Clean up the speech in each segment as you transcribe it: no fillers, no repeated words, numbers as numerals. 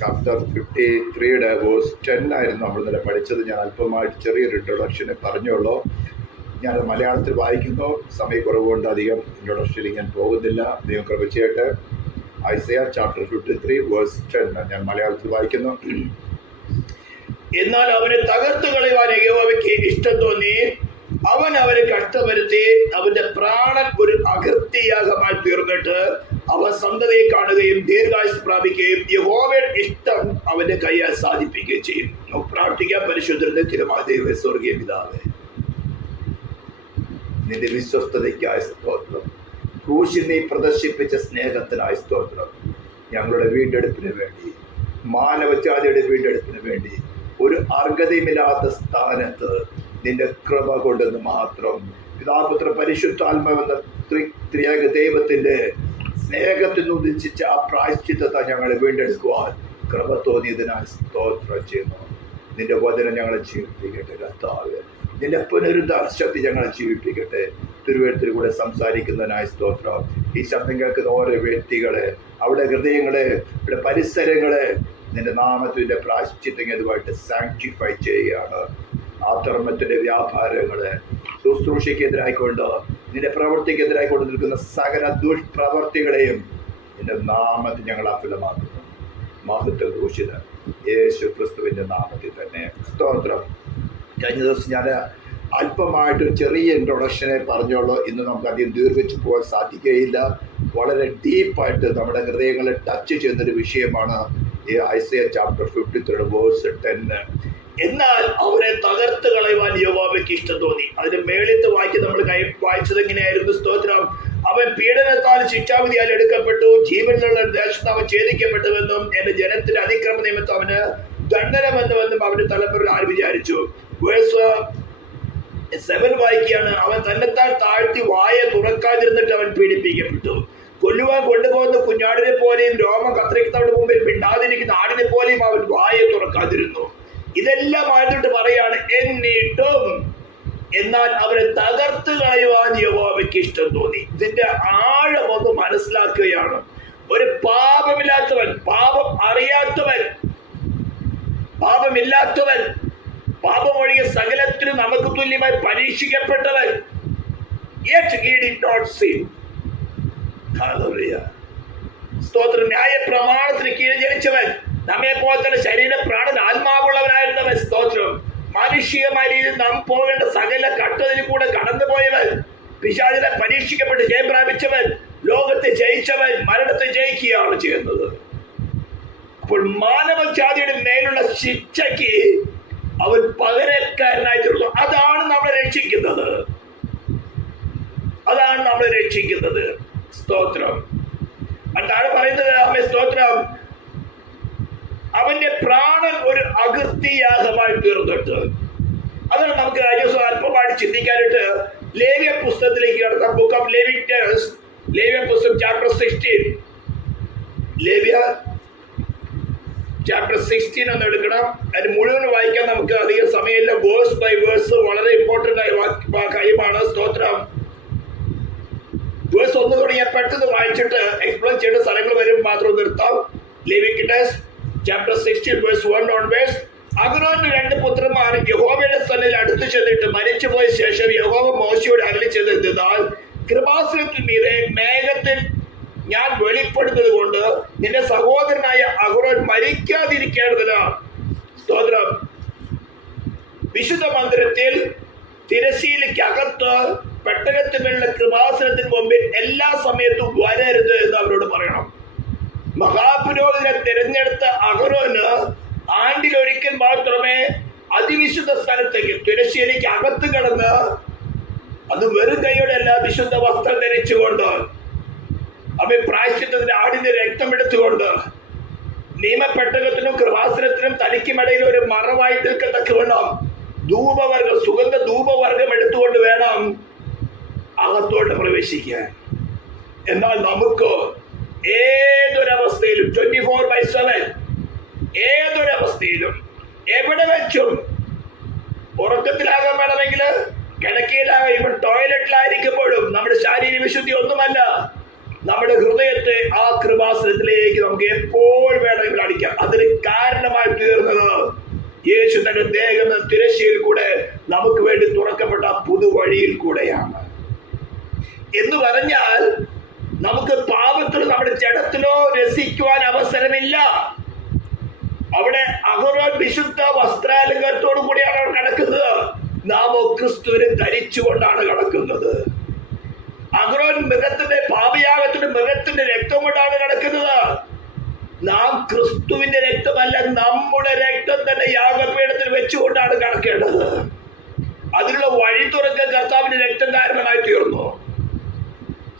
Chapter 53 verse 10 ആയിരുന്നു നമ്മൾ ഇന്നലെ പഠിച്ചത്. ഞാൻ അല്പമായിട്ട് ചെറിയൊരു ഇൻട്രൊഡക്ഷനെ പറഞ്ഞുള്ളൂ. ഞാൻ മലയാളത്തിൽ വായിക്കുന്നു, സമയക്കുറവുകൊണ്ട് അധികം ഇൻട്രൊഡക്ഷനിൽ ഞാൻ പോകുന്നില്ല. ദൈവം കൃപ ചെയ്യട്ടെ. ഐസയ ചാപ്റ്റർ 53 വേഴ്സ് 10 ഞാൻ മലയാളത്തിൽ വായിക്കുന്നു. എന്നാൽ അവനെ തകർത്ത് കളയുവാൻ യഹോവയ്ക്ക് ഇഷ്ടം തോന്നി. അവൻ അവരെ കഷ്ടപ്പെടുത്തി അവന്റെ പ്രാണൻ ഒരു അകൃത്യയാഗമായി തീർന്നിട്ട് അവൻ സന്തതിയെ കാണുകയും ദീർഘായുസ് പ്രാപിക്കുകയും യഹോവയുടെ ഇഷ്ടം അവന്റെ കയ്യാൽ സാധിപ്പിക്കുകയും ചെയ്യും. നമുക്ക് പ്രാർത്ഥിക്കാം. പരിശുദ്ധന്റെ തിരുമാതേവ സ്വർഗീയ പിതാവേ, നിന്റെ വിശ്വസ്തതയ്ക്കായ സ്തോത്രം. ക്രൂശിൽ നീ പ്രദർശിപ്പിച്ച സ്നേഹത്തിനായ സ്തോത്രം. ഞങ്ങളുടെ വീണ്ടെടുപ്പിന് വേണ്ടി, മാനവജാതിയുടെ വീണ്ടെടുപ്പിന് വേണ്ടി ഒരു അർഹതയുമില്ലാത്ത സ്ഥാനത്ത് നിന്റെ കൃപ കൊണ്ടെന്ന് മാത്രം പിതാപുത്ര പരിശുദ്ധാത്മാവെന്ന ത്രിയേക ദൈവത്തിന്റെ സ്നേഹത്തിൽ ഉദിച്ച ആ പ്രായശ്ചിത്തത്തെ ഞങ്ങളെ വീണ്ടെടുക്കുവാൻ കൃപ തോന്നിയതിനാൽ സ്തോത്രം ചെയ്യുന്നു. നിന്റെ വചനം ഞങ്ങളെ ജീവിപ്പിക്കട്ടെ കർത്താവേ. നിന്റെ പുനരുദ്ധാര ശക്തി ഞങ്ങളെ ജീവിപ്പിക്കട്ടെ. തിരുവഴുത്തിൽ കൂടെ സംസാരിക്കുന്നതിനായി സ്തോത്രം. ഈ ശബ്ദം കേൾക്കുന്ന ഓരോ വ്യക്തികളെ, അവിടെ ഹൃദയങ്ങളെ, ഇവിടെ പരിസരങ്ങളെ നിന്റെ നാമത്തിന്റെ പ്രായശ്ചിത്തമായിട്ട് സാങ്ക്ടിഫൈ ചെയ്യുകയാണ്. ആ ധർമ്മത്തിന്റെ വ്യാപാരങ്ങളെ ശുശ്രൂഷയ്ക്കെതിരായിക്കൊണ്ട്, നിന്റെ പ്രവൃത്തിക്കെതിരായിക്കൊണ്ട് നിൽക്കുന്ന സകല ദുഷ്പ്രവർത്തികളെയും നിന്റെ നാമത്തിൽ ഞങ്ങൾ അഫലമാക്കുന്നു. മഹത്വ ക്രൂശിന് യേശു ക്രിസ്തുവിന്റെ നാമത്തിൽ തന്നെ സ്തോത്രം. കഴിഞ്ഞ ദിവസം ഞാൻ അല്പമായിട്ട് ചെറിയ ഇൻട്രൊഡക്ഷനെ പറഞ്ഞോളൂ. ഇന്ന് നമുക്ക് അധികം ദീർഘിച്ചു പോകാൻ സാധിക്കുകയില്ല. വളരെ ഡീപ്പായിട്ട് നമ്മുടെ ഹൃദയങ്ങളെ ടച്ച് ചെയ്യുന്നൊരു വിഷയമാണ് ഈ ഐസയ ചാപ്റ്റർ 53 വേഴ്സ് 10. എന്നാൽ അവരെ തകർത്ത് കളയുവാൻ യഹോവയ്ക്ക് ഇഷ്ടം തോന്നി. അതിന്റെ മേളിത്തെ വാക്യം നമ്മൾ വായിച്ചത് എങ്ങനെയായിരുന്നു? സ്തോത്രം. അവൻ പീഡനത്താൽ ശിക്ഷാവിധിയാൽ എടുക്കപ്പെട്ടു, ജീവനിലുള്ള ദേശത്ത് അവൻ ഛേദിക്കപ്പെട്ടുവെന്നും എന്റെ ജനത്തിന്റെ അതിക്രമ നിമിത്തം അവന് ദണ്ഡന വന്നുവെന്നും അവന്റെ തലമുറ ആര് വിചാരിച്ചു? വേഴ്സ് 7 വായിക്കുകയാണ്. അവൻ തന്നെത്താൻ താഴ്ത്തി വായ തുറക്കാതിരുന്നിട്ട് അവൻ പീഡിപ്പിക്കപ്പെട്ടു. കൊല്ലുവാൻ കൊണ്ടുപോകുന്ന കുഞ്ഞാടിനെ പോലെയും രോമം കത്രിക്കുന്നവരുടെ മുമ്പിൽ മിണ്ടാതിരിക്കുന്ന ആടിനെ പോലെയും അവൻ വായ തുറക്കാതിരുന്നു. ഇതെല്ലാം ആയിട്ട് പറയാണ്. എന്നിട്ടും എന്നാൽ അവരെ തകർത്ത് കളയുവാൻ യഹോവയ്ക്ക് ഇഷ്ടം തോന്നി. ഇതിന്റെ ആഴം ഒന്ന് മനസ്സിലാക്കുകയാണ്. ഒരു പാപമില്ലാത്തവൻ, പാപം അറിയാത്തവൻ, പാപമില്ലാത്തവൻ, പാപം ഒഴികെ സകലത്തിനും നമുക്ക് തുല്യമായി പരീക്ഷിക്കപ്പെട്ടവൻ, yet he did not sin. Hallelujah. സ്തോത്രം. ന്യായ പ്രമാണത്തിന് കീഴിൽ ജനിച്ചവൻ, നമ്മെ പോലെ തന്നെ ശരീര പ്രാണൻ ആത്മാവുള്ളവനായിരുന്നവൻ. സ്തോത്രം. മാനുഷികമായ രീതിയിൽ നാം പോകേണ്ട സകല കട്ടതിൽ കൂടെ കടന്നുപോയവൻ, പിശാചിനെ പരീക്ഷിക്കപ്പെട്ട് ജയം പ്രാപിച്ചവൻ, ലോകത്തെ ജയിച്ചവൻ, മരണത്തെ ജയിക്കുകയാണ് ചെയ്യുന്നത്. അപ്പോൾ മാനവജാതിയുടെ മേലുള്ള ശിക്ഷയ്ക്ക് അവൻ പകരക്കാരനായി തീർന്നു. അതാണ് നമ്മളെ രക്ഷിക്കുന്നത്. അതാണ് നമ്മളെ രക്ഷിക്കുന്നത്. സ്തോത്രം. അതാണ് പറയുന്നത്. അവൻ സ്തോത്രം. അവന്റെ പ്രാണൻ ഒരു അകൃത്യയാഗമായി തീർന്നിട്ട്. അതാണ് നമുക്ക് അല്പമായിട്ട് ചിന്തിക്കാനായിട്ട് ലേവ്യ പുസ്തകത്തിലേക്ക് കടക്കാം. ബുക്ക് ഓഫ് ലെവിറ്റിക്കസ്, ലേവ്യ പുസ്തകം ചാപ്റ്റർ 16. ലേവ്യ ചാപ്റ്റർ 16 ഒന്ന് എടുക്കണം. അതിന് മുഴുവൻ വായിക്കാൻ നമുക്ക് അധികം സമയമില്ല. വേഴ്സ് ബൈ വേഴ്സ് വളരെ ഇമ്പോർട്ടന്റ് ആയ കാര്യമാണ്. സ്തോത്രം. വേഴ്സ് 1 തുടങ്ങിയ പെട്ടെന്ന് വായിച്ചിട്ട് എക്സ്പ്ലെയിൻ ചെയ്യേണ്ട സ്ഥലങ്ങൾ വരും മാത്രം നിർത്താം. Leviticus chapter 16 verse 1 onwards. അഹരോന്റെ 2 പുത്രന്മാർ യഹോവയുടെ സ്ഥലത്തിൽ അടുത്തു ചെന്നിട്ട് മരിച്ചുപോയ ശേഷം യഹോവ മോശയോട് അരുളി ചെയ്തതെന്നാൽ, കൃപാസനത്തിന് മീതെ മേഘത്തിൽ ഞാൻ വെളിപ്പെടുന്നത് കൊണ്ട് നിന്റെ സഹോദരനായ അഹരോൻ മരിക്കാതിരിക്കേണ്ടതിന്. സ്തോത്രം. വിശുദ്ധ മന്ദിരത്തിൽ തിരശ്ശീലയ്ക്കകത്ത് പെട്ടകത്തിനുള്ള കൃപാസനത്തിന് മുമ്പിൽ എല്ലാ സമയത്തും വരരുത് എന്ന് അവരോട് പറയണം. മഹാപുരോഹിതനെ തിരഞ്ഞെടുത്ത അഹരോന് ആണ്ടിലൊരിക്കൽ മാത്രമേ അതിവിശുദ്ധ സ്ഥലത്തേക്ക് തിരശ്ശീലയ്ക്ക് അകത്ത് കടന്ന്, അത് വെറും കൈയോടെ അല്ല, വിശുദ്ധ വസ്ത്രം ധരിച്ചുകൊണ്ട്, അവൻ പ്രായശ്ചിത്തത്തിന്റെ ആടിന്റെ രക്തം എടുത്തുകൊണ്ട്, നിയമപ്പെട്ടകത്തിനും കൃപാസനത്തിനും തനിക്കുമിടയിൽ ഒരു മറവായി നിൽക്കത്തക്ക വേണം ധൂപവർഗം, സുഗന്ധ ധൂപവർഗം എടുത്തുകൊണ്ട് വേണം അകത്തോട്ട് പ്രവേശിക്കാൻ. എന്നാൽ നമുക്ക് ഏതൊരവസ്ഥയിലും 24/7 ഏതൊരവസ്ഥയിലും എവിടെ വെച്ചും, ഉറക്കത്തിലാകാൻ വേണമെങ്കിൽ, കിടക്കയിലാകാം, ഇപ്പോൾ ടോയ്ലറ്റിലായിരിക്കുമ്പോഴും, നമ്മുടെ ശാരീരിക വിശുദ്ധി ഒന്നുമല്ല, നമ്മുടെ ഹൃദയത്തെ ആ കൃപാസനത്തിലേക്ക് നമുക്ക് എപ്പോൾ വേണമെങ്കിലും അടിക്കാം. അതിന് കാരണമായി തീർന്നത് യേശു തന്റെ ദേഹം തിരശ്ശീൽ കൂടെ നമുക്ക് വേണ്ടി തുറക്കപ്പെട്ട പുതുവഴിയിൽ കൂടെയാണ്. എന്ന് പറഞ്ഞാൽ നമുക്ക് പാപത്തിലോ നമ്മുടെ ജഡത്തിലോ രസിക്കുവാൻ അവസരമില്ല. അവിടെ അഹരോൻ വിശുദ്ധ വസ്ത്രാലങ്കാരത്തോടു കൂടിയാണ് അവിടെ കിടക്കുന്നത്. നാമോ ക്രിസ്തുവിനെ ധരിച്ചുകൊണ്ടാണ് കിടക്കുന്നത്. അഹരോൻ മൃഗത്തിന്റെ പാപയാഗത്തിന്റെ മൃഗത്തിന്റെ രക്തം കൊണ്ടാണ് കിടക്കുന്നത്. നാം ക്രിസ്തുവിന്റെ രക്തമല്ല, നമ്മുടെ രക്തം തന്നെ യാഗപീഠത്തിൽ വെച്ചുകൊണ്ടാണ് കിടക്കേണ്ടത്. അതിനുള്ള വഴി തുറക്കാൻ കർത്താവിന്റെ രക്തം കാരണമായി തീർന്നു.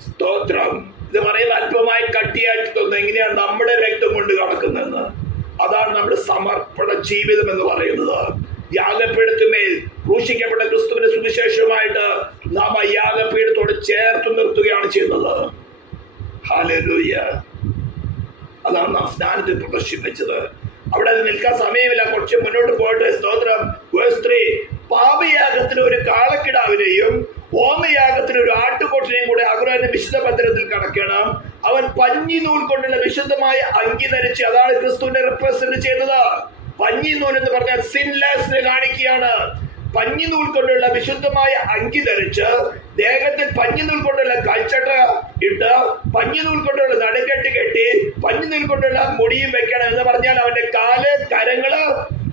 സ്തോത്രം. ഇത് പറയുമ്പോൾ അല്പമായി കട്ടിയായിട്ട് തോന്നുന്നു. എങ്ങനെയാണ് നമ്മുടെ രക്തം കൊണ്ട് കിടക്കുന്നതെന്ന്. അതാണ് നമ്മുടെ സമർപ്പണ ജീവിതം എന്ന് പറയുന്നത്. യാഗപീഠത്തിന്മേൽ ക്രൂശിക്കപ്പെട്ട ക്രിസ്തുവിന്റെ സുവിശേഷമായിട്ട് നാം ആ യാഗപീഠത്തോട് ചേർത്ത് നിർത്തുകയാണ് ചെയ്യുന്നത്. ഹല്ലേലൂയ. അതാണ് നാം സ്നാനത്തിൽ പ്രദർശിപ്പിച്ചത്. അവിടെ നിൽക്കാൻ സമയമില്ല, കുറച്ച് മുന്നോട്ട് പോയിട്ട്. സ്തോത്രം. വേഴ്സ് 3, പാപയാഗത്തിന് ഒരു കാളക്കിടാവിനെയും ഹോമയാഗത്തിന് ഒരു ആട്ടുകൊറ്റനെയും കൂടെ അഹരോന്റെ വിശുദ്ധ പന്തരത്തിൽ കടക്കണം. അവൻ പഞ്ഞി നൂൽ കൊണ്ടുള്ള വിശുദ്ധമായ അങ്കി ധരിച്ച്, അതാണ് ക്രിസ്തുവിനെ റെപ്രസെന്റ് ചെയ്യുന്നത്. പഞ്ഞി നൂൽ എന്ന് പറഞ്ഞാൽ സിൻലെസ്സിനെ കാണിക്കുകയാണ്. പഞ്ഞി നൂൽ കൊണ്ടുള്ള വിശുദ്ധമായ അങ്കി ധരിച്ച്, ദേഹത്തിൽ പഞ്ഞി നൂൽ കൊണ്ടുള്ള കൽച്ചട്ട ഇട്ട്, പഞ്ഞി നൂൽ കൊണ്ടുള്ള നടുക്കെട്ട് കെട്ടി, പഞ്ഞി നൂൽ കൊണ്ടുള്ള മുടിയും വെക്കണം. എന്ന് പറഞ്ഞാൽ അവന്റെ കാല്, കരങ്ങള്,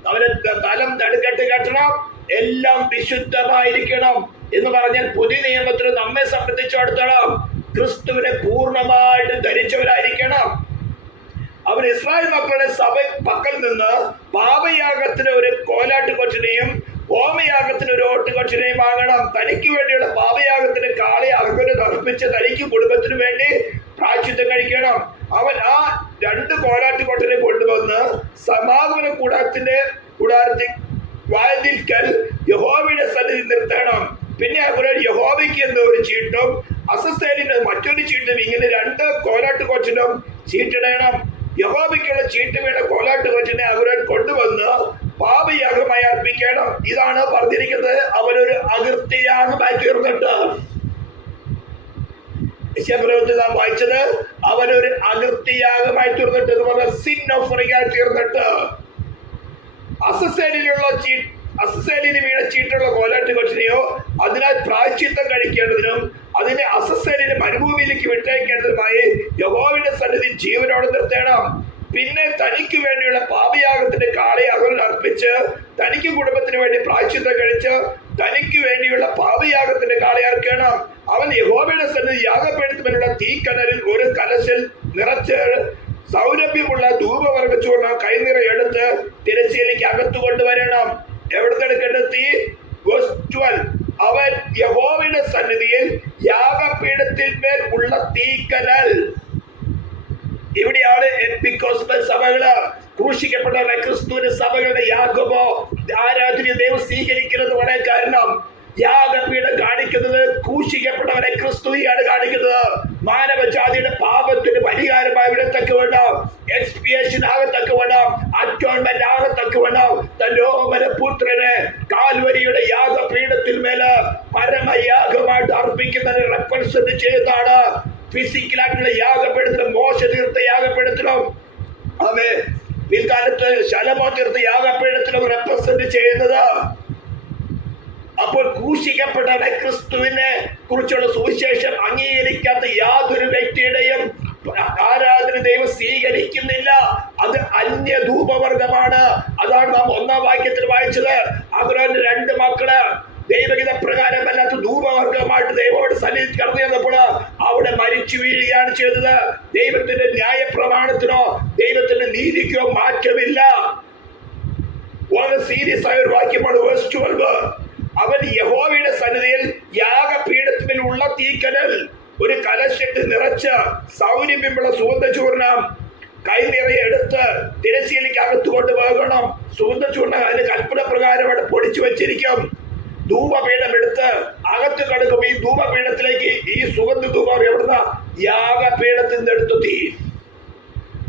അവന്റെ തലം നടുക്കെട്ട് കെട്ടണം. എല്ലാം വിശുദ്ധമായിരിക്കണം. എന്ന് പറഞ്ഞാൽ പുതിയ നിയമത്തിൽ നമ്മെ സംബന്ധിച്ചിടത്തോളം ക്രിസ്തുവിനെ പൂർണ്ണമായിട്ട് ധരിച്ചവരായിരിക്കണം. അവർ ഇസ്രായേൽ മക്കളുടെ സഭ പക്കൽ നിന്ന് പാപയാഗത്തിന് ഒരു കോലാട്ട് കൊച്ചിനെയും ഹോമയാഗത്തിന് ഒരു ഓട്ടുകൊച്ചിനെയും വാങ്ങണം. തനിക്ക് വേണ്ടിയുള്ള പാപയാഗത്തിന് കാളെ അഹരോന് അർപ്പിച്ച് തനിക്ക് കുടുംബത്തിന് വേണ്ടി പ്രായശ്ചിത്തം കഴിക്കണം. അവൻ ആ 2 കോലാട്ട് കൊച്ചിനെ കൊണ്ടുവന്ന് സമാഗമന കൂടാരത്തിൽ വാതിൽക്കൽ യഹോവയുടെ സന്നിധി നിർത്തണം. പിന്നെ അഹരോൻ യഹോവയ്ക്ക് എന്ന ഒരു ചീട്ടും അസസ്തേലിന് മറ്റൊരു ചീട്ടും, ഇങ്ങനെ 2 കോലാട്ട് കൊച്ചിനും ചീട്ടിടണം. യഹോവയ്ക്കുള്ള ചീട്ട് വീണ കോലാട്ട് കൊച്ചിനെ അഹരോൻ കൊണ്ടുവന്ന് പാപയാഗമായി അർപ്പിക്കണം. ഇതാണ് പറഞ്ഞിരിക്കുന്നത്. അവനൊരു അകൃത്യയാഗമായി തീർന്നിട്ട്, യശയാപ്രവചനത്തിൽ നാം വായിച്ചത്, അവനൊരു അകൃത്യയാഗമായി തീർന്നിട്ട് എന്ന് പറഞ്ഞ സിൻ ഓഫറിംഗ് ആയി തീർന്നിട്ട്, അസസ്സേലിന് വീണ ചീട്ടുള്ള കോലാട്ട് കൊച്ചിനെയോ അതിനാൽ പ്രായശ്ചിത്തം കഴിക്കേണ്ടതിനും അതിനെ അസസ്സേലിന് മരുഭൂമിയിലേക്ക് വിട്ടയക്കേണ്ടതുമായി യഹോവയുടെ സന്നിധി ജീവനോടെ നിർത്തണം. പിന്നെ തനിക്ക് വേണ്ടിയുള്ള പാപയാഗത്തിന്റെ കാളയെ അഹരോൻ അർപ്പിച്ച് തനിക്ക് കുടുംബത്തിന് വേണ്ടി പ്രായശ്ചിത്തം കഴിച്ച് തനിക്ക് വേണ്ടിയുള്ള പാപയാഗത്തിന്റെ കാളയെ അർക്കണം. അവൻ യഹോവയുടെ സന്നിധി യാഗപീഠത്തിനുള്ള തീക്കനലിൽ ഒരു കലശിൽ നിറച്ച് സൗരഭ്യമുള്ള ധൂപവർഗച്ചുള്ള കൈനിറ എടുത്ത് തിരശ്ശീലയ്ക്ക് അകത്തു കൊണ്ടുവരണം. എവിടുത്തെ എടുക്കേണ്ടത്? തീ. 12, അവൻ യഹോവയുടെ സന്നിധിയിൽ യാഗപീഠത്തിന്മേൽ ഉള്ള തീക്കനൽ. ഇവിടെയാണ് എപ്പിക്കോസ്തൽ സഭകള്, ക്രൂശിക്കപ്പെട്ടവരുടെ ക്രിസ്തുവിന്റെ സഭകളുടെ യാഗമോ ആരാധന ദൈവം സ്വീകരിക്കുന്നത് പറയാൻ കാരണം, യാഗപീഠം കാണിക്കുന്നത് ക്രൂശിക്കപ്പെട്ടവരെ ക്രിസ്തുവിനെയാണ് കാണിക്കുന്നത്. മാനവജാതിയുടെ പാപത്തിന് പരിഹാരമായി വിടത്തക്ക വേണം, എക്സ്പിയേഷൻ ആകത്തക്ക വേണം, അറ്റോൺമെന്റ് ആകത്തക്ക വേണം. തന്റെ ഓമനപുത്രനെ കാൽവരിയുടെ യാഗപീഠത്തിൽ മേല് പരമയാഗമായിട്ട് അർപ്പിക്കുന്നതിന് റെപ്രസെന്റ് ചെയ്താണ്. ഫിസിക്കലായിട്ടുള്ള യാഗപീഠത്തിലും മോശ തീർത്ത യാഗപീഠത്തിലും അവയെ പിൽക്കാലത്ത് ശലമോ തീർത്ത യാഗപീഠത്തിലും റെപ്രസെന്റ് ചെയ്യുന്നത്. അപ്പോൾ ക്രൂശിക്കപ്പെട്ട ക്രിസ്തുവിനെ കുറിച്ചുള്ള സുവിശേഷം അംഗീകരിക്കാത്ത യാതൊരു വ്യക്തിയുടെയും ആരാധന ദൈവം സ്വീകരിക്കുന്നില്ല. അത് അന്യധൂപവർഗമാണ്. അതാണ് നാം 1-ാം വാക്യത്തിൽ വായിച്ചത്. അഹരോന്റെ 2 മക്കള് ദൈവഗീത പ്രകാരമല്ലാത്ത ധൂപവർഗമായിട്ട് ദൈവത്തോട് സന്നിധി കടന്നു ചെന്നപ്പോൾ അവിടെ മരിച്ചു വീഴുകയാണ് ചെയ്തത്. ദൈവത്തിന്റെ ന്യായപ്രമാണത്തിനോ ദൈവത്തിന്റെ നീതിക്കോ മാറ്റമില്ല. വളരെ സീരിയസ് ആയ ഒരു വാക്യമാണ് വേഴ്സ് 12. അവൻ യഹോവയുടെ സന്നിധിയിൽ യാഗപീഠത്തിൽ ഉള്ള തീക്കനൽ ഒരു കലശിട്ട് നിറച്ച് സൗരഭ്യമുള്ള സുഗന്ധചൂർണം കൈ നിറയെ എടുത്ത് തിരശ്ശീലയ്ക്ക് അകത്ത് കൊണ്ടുപോകണം. സുഗന്ധചൂർണം അതിന് കൽപ്പന പ്രകാരം അവിടെ പൊടിച്ചു വെച്ചിരിക്കും. ധൂപപീഠം എടുത്ത് അകത്ത് കടക്കും. ഈ ധൂപപീഠത്തിലേക്ക് ഈ സുഗന്ധ ധൂപം എവിടുന്ന? യാഗപീഠത്തിൽ നിന്ന് എടുത്തു തീ.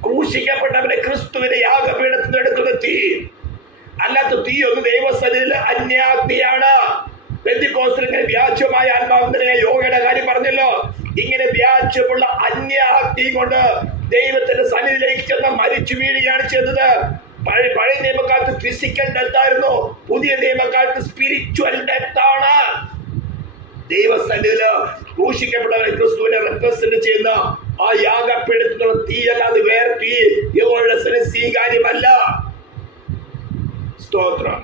ക്രൂശിക്കപ്പെട്ടവനെ ക്രിസ്തുവിന്റെ യാഗപീഠത്തിൽ നിന്ന് എടുക്കുന്ന തീ. അല്ലാത്ത തീ ഒന്ന് ദൈവസന്നിധിയിൽ അന്യാഗ്നിയാണ്. പെന്തിക്കോസ്തിൽ വ്യാജമായ ആത്മാവിനെ യോഗയുടെ കാര്യം പറഞ്ഞല്ലോ. ഇങ്ങനെ വ്യാജമുള്ള അന്യാഗ്നി കൊണ്ട് ദൈവത്തിന്റെ സന്നിധിയിലേക്ക് ചെന്ന് മരിച്ചു വീഴുകയാണ് ചെയ്തത്. പഴയ നിയമക്കാലത്ത് ഫിസിക്കൽ ഡെത്ത് ആയിരുന്നു, പുതിയ നിയമക്കാലത്ത് സ്പിരിച്വൽ ഡെത്ത് ആണ്. ദൈവസന്നിധിയില് ക്രൂശിക്കപ്പെട്ടവരെ ക്രിസ്തുവിനെ റെപ്രസെന്റ് ചെയ്യുന്ന ആ യാഗപീഠത്തിലുള്ള തീയല്ലാതെ വേറെ തീ യഹോവയുടെ സന്നിധിയിൽ സ്വീകാര്യമല്ല. സ്തോത്രം.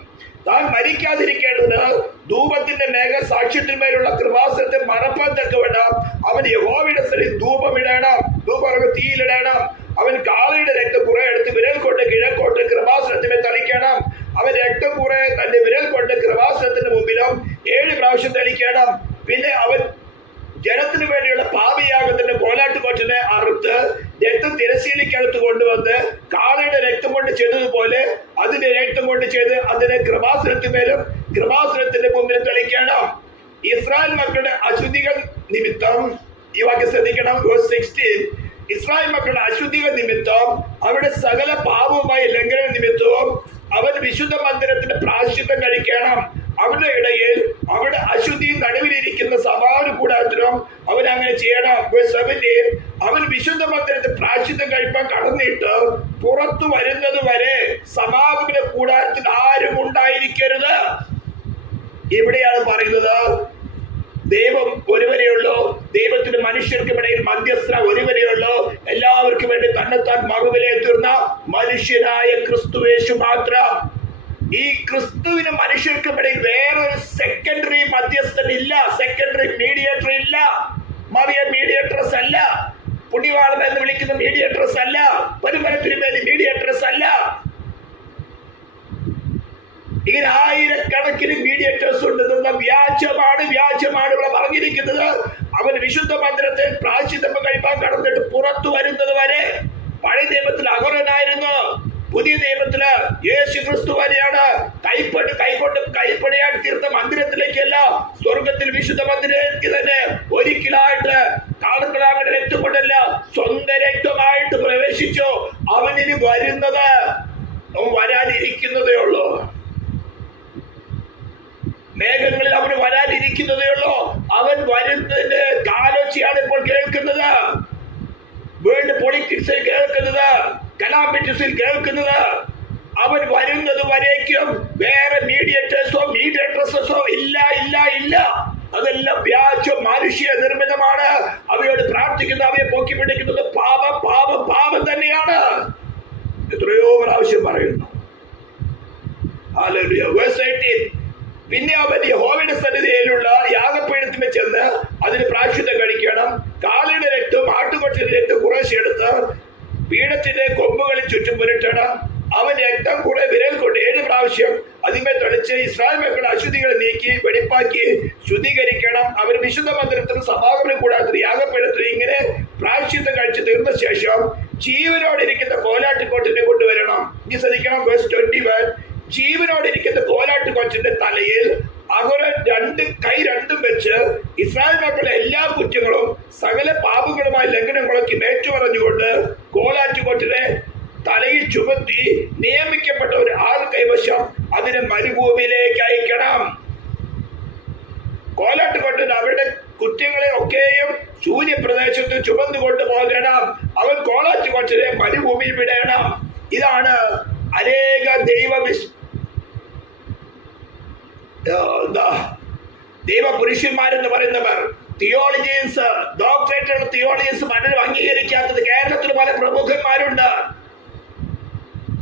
താൻ മരിക്കാതിരിക്കേണ്ടതിന് ധൂപത്തിന്റെ മേഘ സാക്ഷ്യത്തിന്മേലുള്ള കൃപാസനത്തെ മറപ്പാൻ തക്കവണ്ണം അവൻ യഹോവയുടെ സന്നിധിയിൽ ധൂപമിടണം, ധൂപം തീയിലിടണം. അവൻ കാളയുടെ രക്തം കുറെ എടുത്ത് വിരൽ കൊണ്ട് കിഴക്കോട്ട് കൃപാസനത്തിന്മേൽ തളിക്കണം. അവൻ രക്തം കുറെ തന്റെ വിരൽ കൊണ്ട് കൃപാസനത്തിന്റെ മുമ്പിലും 7 പ്രാവശ്യം തളിക്കണം. പിന്നെ അവൻ ജനത്തിനു വേണ്ടിയുള്ള പാപിയാഗത്തിന്റെ കോലാട്ടുകൊറ്റനെ അറുത്ത് രക്തം തിരശ്ശീലയ്ക്കകത്ത് കൊണ്ടുവന്ന് കാളയുടെ രക്തം കൊണ്ട് ചെയ്തതുപോലെ അതിന്റെ രക്തം കൊണ്ട് ചെയ്ത് അതിനെ കൃപാസനത്തിന്മേലും കൃപാസനത്തിന്റെ മുമ്പിലും തളിക്കണം. ഇസ്രായേൽ മക്കളുടെ അശുദ്ധികൾ നിമിത്തം, ഈ വാക്യം ശ്രദ്ധിക്കണം, വേഴ്സ് 16, ഇസ്രായേൽ മക്കളുടെ അശുദ്ധികൾ നിമിത്തം അവരുടെ സകല പാപവുമായ ലംഘന നിമിത്തവും അവൻ വിശുദ്ധ മന്ദിരത്തിന്റെ പ്രായശ്ചിത്തം കഴിക്കണം. അവരുടെ ഇടയിൽ അവിടെ അശുദ്ധിയും നടുവിലിരിക്കുന്ന സമാന കൂടാരത്തിലും അവൻ അങ്ങനെ ചെയ്യണം. 17, അവൻ വിശുദ്ധ മന്ദിരത്തിൽ പ്രായശ്ചിത്തം കഴിപ്പാൻ കടന്നിട്ട് പുറത്തു വരുന്നത് വരെ സമാഗമന കൂടാരത്തിൽ ആരും ഉണ്ടായിരിക്കരുത്. ഇവിടെയാണ് പറയുന്നത് ദൈവം ഒരുവരെയുള്ളൂ, ദൈവത്തിന് മനുഷ്യർക്കുമിടയിൽ മധ്യസ്ഥ ഒരുവരെയുള്ളൂ, എല്ലാവർക്കും വേണ്ടി തന്നെത്താൻ മകവിലെ തീർന്ന മനുഷ്യനായ ക്രിസ്തുവേശു മാത്രം. ഈ ക്രിസ്തുവിന് മനുഷ്യർക്കുമിടയിൽ വേറൊരു സെക്കൻഡറി മധ്യസ്ഥൻ ഇല്ല, സെക്കൻഡറി മീഡിയേറ്റർ ഇല്ല. മറിയ മീഡിയേറ്റർസ് അല്ല, പുണ്യവാളൻ എന്ന് വിളിക്കുന്ന മീഡിയേറ്റർസ് അല്ല, പരിമലത്തിനുമേൽ മീഡിയേറ്റർസ് അല്ല. ഇങ്ങനെ ആയിരക്കണക്കിന് മീഡിയേറ്റേഴ്സ് ഉണ്ടെന്നുള്ള വ്യാജമാണ് ഇവിടെ പറഞ്ഞിരിക്കുന്നത്. അവൻ വിശുദ്ധ മന്ദിരത്തിൽ പ്രായശ്ചിത്തം കഴിപ്പാൻ കടന്നിട്ട് പുറത്തു വരുന്നത് വരെ. പഴയ നിയമത്തിൽ അഹരോനായിരുന്നു, പുതിയ നിയമത്തില് യേശു ക്രിസ്തു വരെയാണ്. കൈപ്പണിയായിട്ട് തീർത്ത മന്ദിരത്തിലേക്കല്ല, സ്വർഗത്തിൽ വിശുദ്ധ മന്ദിരത്തിലേക്ക് തന്നെ ഒരിക്കലായിട്ട് കാളക്കളാങ്ങളുടെ രക്തം കൊണ്ടല്ല, സ്വന്തം രക്തമായിട്ട് പ്രവേശിച്ചു. അവനിന് വരുന്നത്, അവൻ വരാനിരിക്കുന്നതേ ഉള്ളൂ. മേഘങ്ങളിൽ അവന് വരാനിരിക്കുന്നതേ ഉള്ളൂ. അവൻ വരുന്നതിന്റെ കാലോചിയാണ് ഇപ്പോൾ കേൾക്കുന്നത്. വേൾഡ് പൊളിറ്റിക്സിൽ കേൾക്കുന്നത്, കലാമിറ്റിക്സിൽ കേൾക്കുന്നത്. അവൻ വരുന്നത് വരേക്കും വേറെ മീഡിയേറ്റേഴ്സോ ഇല്ല. അതെല്ലാം വ്യാജം, മനുഷ്യ നിർമ്മിതമാണ്. അവയോട് പ്രാർത്ഥിക്കുന്ന, അവയെ പൊക്കി പിടിക്കുന്നത് പാപം തന്നെയാണ്. എത്രയോ പ്രാവശ്യം പറയുന്നു. ഹല്ലേലൂയ. വേഴ്സ് 18, പിന്നെ അവൻ യഹോവയുടെ സന്നിധിയിലുള്ള യാഗപീഠത്തിന്മേൽ ചെന്ന് അതിന് പ്രായശ്ചിത്തം കഴിക്കണം. കാളയുടെ രക്തം ആട്ടുകൊറ്റന്റെ രക്തം കുറേശ്ശെ എടുത്ത് പീഠത്തിന്റെ കൊമ്പുകളിൽ ചുറ്റും പുരട്ടണം. അവൻ രക്തം കുറെ വിരൽ കൊണ്ട് 7 പ്രാവശ്യം അതിന്മേൽ തളിച്ച് ഇസ്രായേൽ മക്കളുടെ അശുദ്ധികളെ നീക്കി വെടിപ്പാക്കി ശുദ്ധീകരിക്കണം. അവൻ വിശുദ്ധ മന്ദിരത്തിൽ സമാഗമന കൂടാരത്തിൽ യാഗപീഠത്തിൽ ഇങ്ങനെ പ്രായശ്ചിത്തം കഴിച്ച് തീർന്ന ശേഷം ജീവനോടിരിക്കുന്ന കോലാട്ടുകൊറ്റനെ കൊണ്ടുവരണം. ഇനി ശ്രദ്ധിക്കണം, വേഴ്സ് 21, ജീവനോടിരിക്കുന്ന കോലാട്ടുകൊറ്റന്റെ തലയിൽ അഹരോൻ 2 കൈ രണ്ടും വെച്ച് ഇസ്രായേൽ മക്കളുടെ എല്ലാ കുറ്റങ്ങളും സകല പാപങ്ങളുമായ ലംഘനങ്ങളൊക്കെ ഏറ്റുപറഞ്ഞുകൊണ്ട് കോലാട്ടുകൊറ്റനെ തലയിൽ ചുമത്തി നിയമിക്കപ്പെട്ട ഒരു ആൾ കൈവശം അതിനെ മരുഭൂമിയിലേക്ക് അയക്കണം. കോലാട്ടുകൊറ്റൻ അവരുടെ കുറ്റങ്ങളെ ഒക്കെയും ശൂന്യപ്രദേശത്ത് ചുമന്നുകൊണ്ട് പോകണം. അവൻ കോലാട്ടുകൊറ്റനെ മരുഭൂമിയിൽ വിടണം. ഇതാണ് അനേക ദൈവപുരുഷന്മാരെന്ന് പറയുന്നവർ, തിയോളജിയൻസ്, ഡോക്ടറേറ്റ് തിയോളജിയൻസ് പലരും അംഗീകരിക്കാത്തത്. കേരളത്തിൽ പല പ്രമുഖന്മാരുണ്ട്.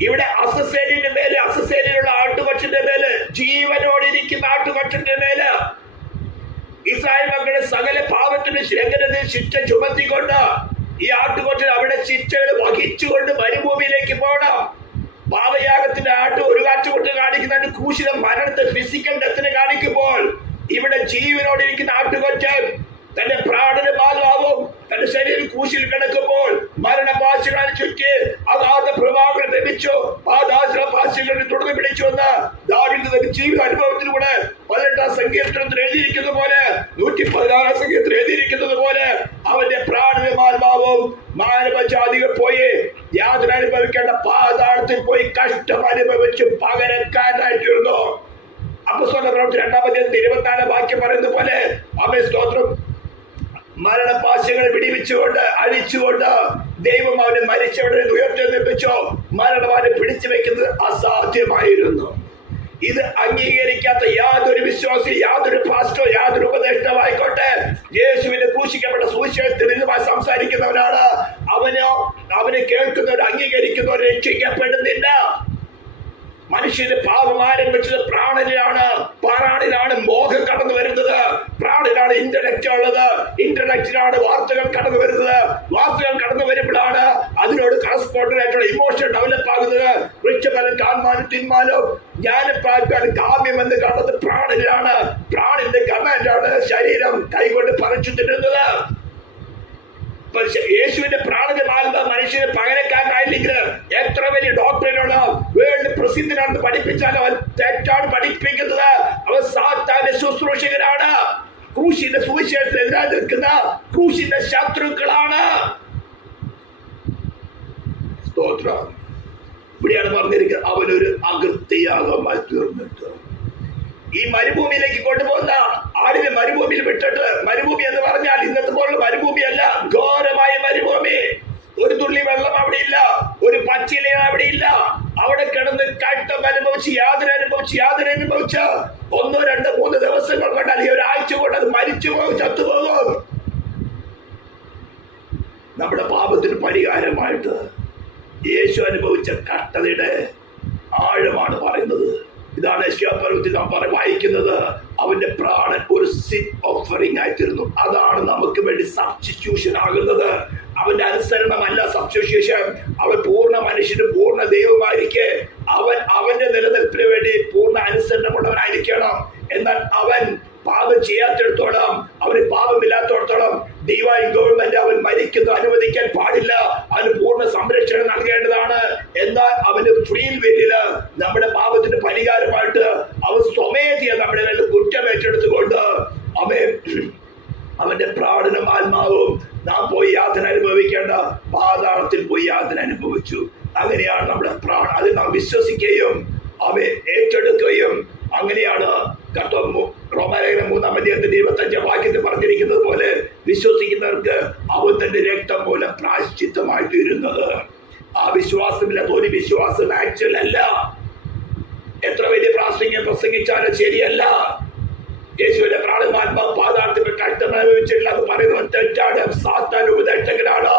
ഇവിടെ അസസേലിലുള്ള ആട്ടുകൊറ്റന്റെ മേല്, ജീവനോടിരിക്കുന്ന ആട്ടുകൊറ്റന്റെ മേല് ഇസ്രായേൽ മക്കളുടെ സകല പാപത്തിന് ലംഘനത്തിന് ശിക്ഷ ചുമത്തിക്കൊണ്ട് ഈ ആട്ടുകൊറ്റൻ അവിടെ ശിക്ഷകൾ വഹിച്ചുകൊണ്ട് മരുഭൂമിയിലേക്ക് പോകണം. പാപയാഗത്തിന്റെ ഒരു കാറ്റുകൊട്ട് കാണിക്കുന്ന ക്രൂശിത മരണത്തെ, ഫിസിക്കൽ ഡെത്തിനെ കാണിക്കുമ്പോൾ ഇവിടെ ജീവനോടിരിക്കുന്ന ആട്ടുകൊറ്റൻ തന്റെ പ്രാണനും ആത്മാവും തന്റെ ശരീരം ക്രൂശിൽ കിടക്കുമ്പോൾ മരണപാശകളെ ചുറ്റി അഗാധ പ്രവാഹങ്ങൾ ലഭിച്ചു. പാശുകളെ തുടർന്ന് പിടിച്ചുവന്ന് ദാവീദ് തന്റെ ജീവിത അനുഭവത്തിലൂടെ 18-ാം സങ്കീർത്തനത്തിൽ എഴുതിയിരിക്കുന്ന പോലെ, 116-ാം സങ്കീർത്തനത്തിൽ എഴുതിയിരിക്കുന്നത് പോലെ അവന്റെ പ്രാണനും ആത്മാവും മാനവജാതികൾ പോയി യാതൊരു അനുഭവിക്കേണ്ട പാതാളത്തിൽ പോയി കഷ്ടം അനുഭവിച്ച് പകരക്കാരനായിത്തീർന്നു. അപ്പോസ്തലപ്രവൃത്തി 2-ാം അധ്യായത്തിൽ 24-ാം വാക്യം പറയുന്ന പോലെ, അവൻ സ്തോത്രം, മരണപാശങ്ങളെ വിടിവിച്ചുകൊണ്ട് അഴിച്ചുകൊണ്ട് ദൈവം അവനെ മരിച്ചവരെ ഉയർത്തെഴുന്നേൽപ്പിച്ചു. മരണം അവനെ പിടിച്ചു വെക്കുന്നത് അസാധ്യമായിരുന്നു. ഇത് അംഗീകരിക്കാത്ത യാതൊരു വിശ്വാസി, യാതൊരു പാസ്റ്റോ, യാതൊരു ഉപദേഷ്ടാവായിക്കോട്ടെ, യേശുവിന്റെ ക്രൂശിക്കപ്പെട്ട സുവിശേഷത്തിൽ ഇതുമായി സംസാരിക്കുന്നവനാണ്. അവനെ കേൾക്കുന്നവർ, അംഗീകരിക്കുന്നവർ രക്ഷിക്കപ്പെടുന്നില്ല. മനുഷ്യന്റെ പാപം ആരംഭിച്ചത് പ്രാണനിലാണ് മോഹം കടന്നു വരുന്നത്. പ്രാണനിലാണ് ഇന്റർനെറ്റ് ഉള്ളത്. ഇന്റർനെറ്റിലാണ് വാർത്തകൾ കടന്നു വരുന്നത്. വാർത്തകൾ കടന്നു വരുമ്പോഴാണ് അതിനോട് കറസ്പോണ്ടന്റ് ആയിട്ടുള്ള ഇമോഷൻ ഡെവലപ്പ് ആകുന്നത്. വൃക്ഷഫലം കാണുവാനും തിന്മാനും ജ്ഞാനം പ്രാപിക്കാനും കാമ്യം എന്ന് കാണുന്നത് പ്രാണനിലാണ്. പ്രാണിന്റെ കമാൻഡാണ് ശരീരം കൈകൊണ്ട് പറിച്ചു തിന്നുന്നത്. യേശുവിന്റെ പ്രാണനമാകുന്ന മനുഷ്യന് പകരക്കാരനായില്ലെങ്കിൽ എത്ര വലിയ ഡോക്ടറിനുള്ള വേൾഡ് പ്രസിദ്ധനാണെന്ന് പഠിപ്പിച്ചാൽ അവൻ തെറ്റാണ് പഠിപ്പിക്കുന്നത്. അവൻ സാത്താന്റെ ശുശ്രൂഷകനാണ്. ക്രൂശിന്റെ സുവിശേഷത്തിനെതിരായി നിൽക്കുന്ന ക്രൂശിന്റെ ശത്രുക്കളാണ്. സ്തോത്രം. ഇവിടെയാണ് പറഞ്ഞിരിക്കുന്നത് അവനൊരു അകൃത്യയാഗമായി തീർന്നിട്ട് ഈ മരുഭൂമിയിലേക്ക് കൊണ്ടുപോകുന്ന ആടിനെ മരുഭൂമിയിൽ വിട്ടിട്ട്, മരുഭൂമി എന്ന് പറഞ്ഞാൽ ഇന്നത്തെ പോലുള്ള മരുഭൂമിയല്ല, ഘോരമായ മരുഭൂമി. ഒരു തുള്ളി വെള്ളം അവിടെ ഇല്ല, ഒരു പച്ചില അവിടെ ഇല്ല. അവിടെ കിടന്ന് കട്ടം അനുഭവിച്ച് യാതൊരു അനുഭവിച്ച് 1, 2, 3 ദിവസങ്ങൾ കൊണ്ട് അല്ലെങ്കിൽ ഒരാഴ്ച കൊണ്ട് അത് മരിച്ചു പോകും, ചത്തുപോകും. നമ്മുടെ പാപത്തിന് പരിഹാരമായിട്ട് യേശു അനുഭവിച്ച കഷ്ടതയുടെ ആഴമാണ് പറയുന്നത്. ഇതാണ് യശയ്യാപർവ്വതത്തിൽ നാം വായിക്കുന്നത്. അവന്റെ പ്രാണൻ ഒരു സിൻ ഓഫറിംഗ് ആയിത്തീർന്നു. അതാണ് നമുക്ക് വേണ്ടി സബ്സ്റ്റിറ്റ്യൂഷൻ ആകുന്നത്. അവന്റെ അനുസരണമല്ല സബ്സ്റ്റിറ്റ്യൂഷൻ. അവൻ പൂർണ്ണ മനുഷ്യനും പൂർണ്ണ ദൈവമായിരിക്കെ അവന്റെ നിലനിൽപ്പിന് വേണ്ടി പൂർണ്ണ അനുസരണമുള്ളവനായിരിക്കണം. എന്നാൽ അവൻ പാപം ചെയ്യാത്തിടത്തോളം, അവന് പാപമില്ലാത്തിടത്തോളം ഡിവൈൻ ഗവൺമെന്റ് അവൻ മരിക്കുന്നു അനുവദിക്കാൻ പാടില്ല. അവന് പൂർണ്ണ സംരക്ഷണം നൽകേണ്ടതാണ്. എന്നാൽ അവന്റെ ഫ്രീ വില്ലില് നമ്മുടെ പാപത്തിന് പരിഹാരമായിട്ട് അവൻ സ്വമേധയ നമ്മുടെ മേൽ കുറ്റം ഏറ്റെടുത്തുകൊണ്ട് അവന്റെ പ്രാണനും ആത്മാവും നാം പോയി യാതന അനുഭവിക്കേണ്ട പാതാളത്തിൽ പോയി യാതന അനുഭവിച്ചു. അങ്ങനെയാണ് നമ്മുടെ പ്രാണൻ. അത് നാം വിശ്വസിക്കുകയും അവയെ ഏറ്റെടുക്കുകയും അങ്ങനെയാണ് റോമാലേഖനം 3:25 പറഞ്ഞിരിക്കുന്നത് പോലെ വിശ്വസിക്കുന്നവർക്ക് അവൻ തന്റെ രക്തം മൂലം പ്രായശ്ചിത്തമായി തീരുന്നത്. ആ വിശ്വാസമില്ലാത്ത ഒരു വിശ്വാസം ആക്ച്വൽ അല്ല. എത്ര വലിയ പ്രസംഗിച്ചാലും ശരിയല്ല. യേശുവിന്റെ പ്രാണനാത്മാവ് പാതാളത്തിൽ കഷ്ടം അനുഭവിച്ചിട്ടില്ല എന്ന് പറയുന്നത് തെറ്റാണ്. സാത്താൻ ഉപദേഷ്ടകനാണ്.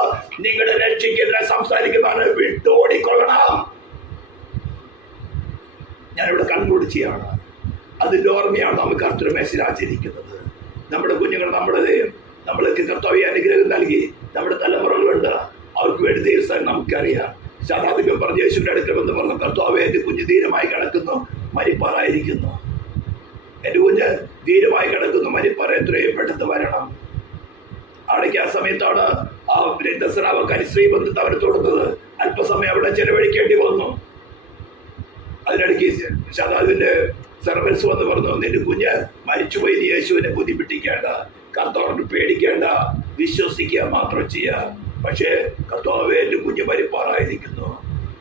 നിങ്ങളുടെ രക്ഷയ്ക്കെതിരെ സംസാരിക്കുന്നതാണ്. വിട്ടോടിക്കൊള്ളണം. ഞാനിവിടെ കൺകുടിച്ചാണ്. അതിന്റെ ഓർമ്മയാണ് നമുക്ക് കർത്തൃ മെസ്സിൽ ആചരിക്കുന്നത്. നമ്മുടെ കുഞ്ഞുങ്ങൾ നമ്മൾക്ക് കർത്താവ്യ അനുഗ്രഹം നൽകി നമ്മുടെ തലമുറകളുണ്ട്. അവർക്ക് വേണ്ടി ദൈവസ്ഥാനം നമുക്കറിയാം. ശതാധികം പറഞ്ഞ യേശുവിന്റെ അടുക്കലെന്ന് പറഞ്ഞ കർത്താവേ, എന്റെ കുഞ്ഞ് ധീരമായി കിടക്കുന്നു, മരിപ്പാറായിരിക്കുന്നു. എന്റെ കുഞ്ഞ് ധീരമായി കിടക്കുന്നു, മരിപ്പാറ എത്രയും പെട്ടെന്ന് വരണം. അവിടേക്ക് ആ സമയത്താണ് ആ രക്തസ്രാവക്കാരി സ്ത്രീ ബന്ധത്തെ അവരെ തൊടുന്നത്. അല്പസമയം അവിടെ ചെലവഴിക്കേണ്ടി വന്നു. അതിനിടയ്ക്ക് ശതാധിപന്റെ സർവൻസ് വന്ന് പറഞ്ഞു, നിന്റെ കുഞ്ഞ് മരിച്ചുപോയി, നീ യേശുവിനെ ബുദ്ധിമുട്ടിക്കേണ്ട, കർത്താവിനെ പേടിക്കേണ്ട, വിശ്വസിക്കുക മാത്രം ചെയ്യുക. പക്ഷേ കർത്താവേ, എന്റെ കുഞ്ഞ് മരിപ്പാറായിരിക്കുന്നു.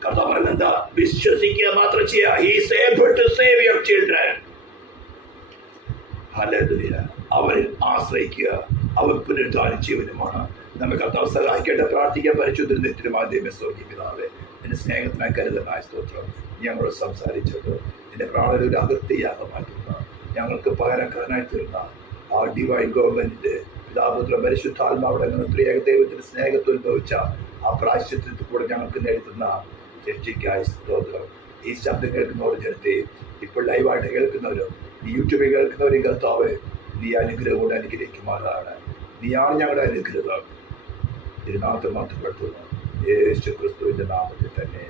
കർത്താവ് പറയുന്നത് എന്താ? വിശ്വസിക്കുക മാത്രം ചെയ്യുക. He is able to save your children. Hallelujah. അവനിൽ ആശ്രയിക്കുക. അവൻ പുനരുദ്ധാനം ജീവനുമാണ്. നമ്മെ കർത്താവ് സഹായിക്കേണ്ട പ്രാർത്ഥിക്കാൻ പരിശുദ്ധ നിത്യമാധ്യമ പിതാവേ, എന്റെ സ്നേഹത്തിനായി കരുതനായ സ്തോത്രം. ഞങ്ങളോട് സംസാരിച്ചിട്ട് എന്റെ പ്രാണന ഒരു അകൃത്യയാഗം മാറ്റുന്ന, ഞങ്ങൾക്ക് പകരക്കാരനായി തീർന്ന ആ ഡിവൈൻ ഗവൺമെന്റിന്റെ പിതാപുത്ര പരിശുദ്ധാത്മാവിടെ ത്രിയേക ദൈവത്തിന്റെ സ്നേഹത്തിൽ ഉത്ഭവിച്ച ആ പ്രായശ്ചിത്തത്തിൽ കൂടെ ഞങ്ങൾക്ക് നേടുന്ന രക്ഷയ്ക്കായ സ്തോത്രം. ഈ ശബ്ദം കേൾക്കുന്നവർ ജനത്തെ, ഇപ്പോൾ ലൈവായിട്ട് കേൾക്കുന്നവരും യൂട്യൂബിൽ കേൾക്കുന്നവരും കർത്താവ്, നീ അനുഗ്രഹം കൊണ്ട് അനുഗ്രഹിക്കുമാറാണ്. നീയാണ് ഞങ്ങളുടെ അനുഗ്രഹം. തിരുനാമത്തെ മാത്രപ്പെടുത്തുന്നു യേശു ക്രിസ്തുവിന്റെ നാമത്തിൽ തന്നെ.